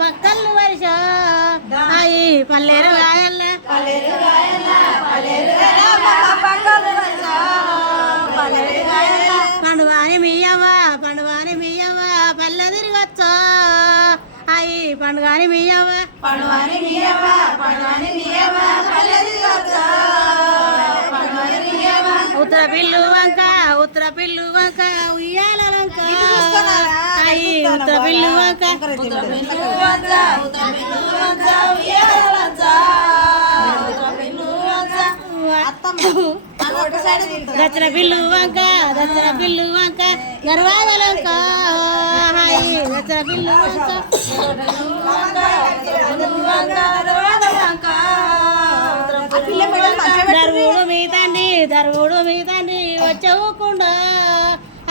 పక్కలు వర్ష అయి పల్లెరు గాయల్ల పండువాని మీయవ్వ పల్లె తిరగచ్చా అయి పండుగాని మీయవ్వ ఉత్తర పిల్లు వంక ఉయ్యాల లంక అయి ఉత్తర పిల్లు వంక దచ్చన పిల్లు వంక గర్వాద లంక అయి దచ్చన పిల్లు వంక దరువుడు మీ తండ్రి వచ్చవుకుండా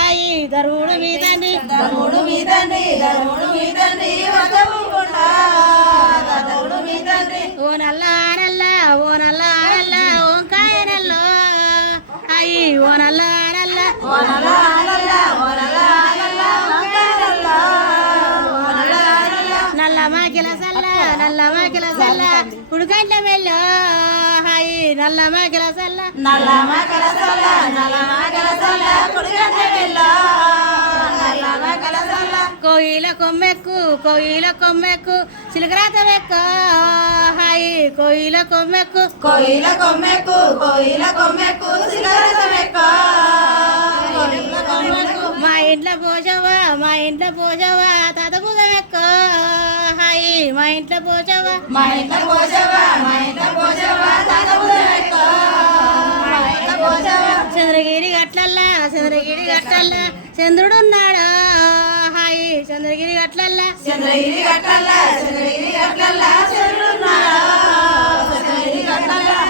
అయి దరువుడు మీ తండ్రి ఓ నల్ల ఓంకాయ నల్లో అయి ఓ నల్ల నల్ల మాకిల సల్ల కుడుకంట్ల మెల్లో హాయి నల్ల మాకిల సల్ల కోయిల కొమ్మెక్కు చిలకరాత వెక్క హాయి కోయిల కొమ్మెక్కు మా ఇంట్లో పోషవా తాత పూజ వెక్క హాయి మా ఇంట్లో పోషవా చంద్రగిరి గట్లల్లా చంద్రుడున్నాడా హాయి చంద్రగిరి గట్లల్లా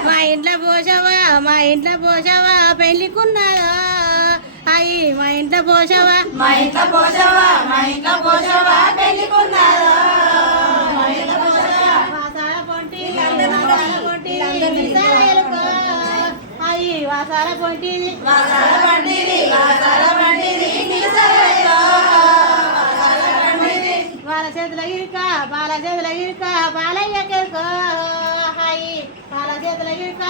మా ఇంట్లో పోషవా పెళ్లికున్నాడా హాయి మా ఇంట్లో పోషవా పెళ్లికున్నాడా వాసాల పొంటి హాయి వాసాల పొంటి వాళ్ళ చేతుల ఇరుక పాలయ్యక హాయి వాళ్ళ చేతుల ఇరుక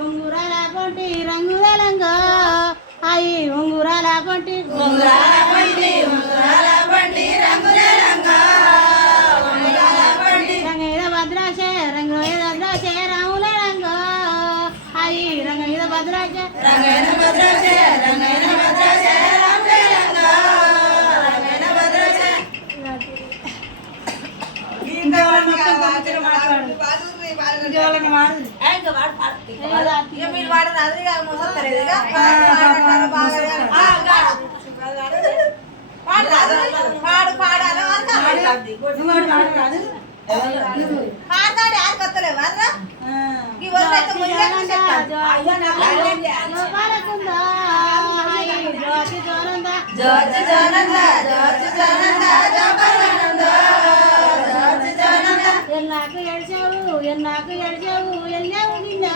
ఉంగురాల పొంటి రంగుదలంగా హాయి ఉంగురాల పొంటి రంగైద భద్రాశ రాముల రంగ హాయి రంగైద భద్రాశ ఎన్నాకు ఎడ్చావు ఎన్నావు గిన్న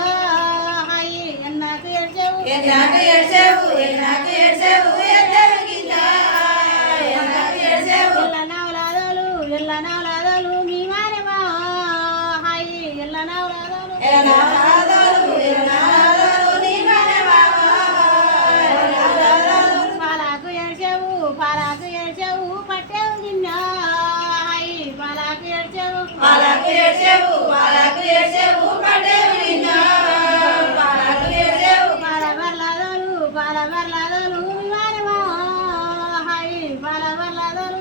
హాయి ఎన్నాకు ఎడ్చావు ఎల్ల నవలాదలు మీ మానవా హాయి ఎల్ల నవలాదలు పాలకు ఎడ్చావు పట్టేవు గిన్న హాయి పాలకు ఎడ్చావు పాల బర్లాదలు మీ మానవా హాయి పాల బర్లాదలు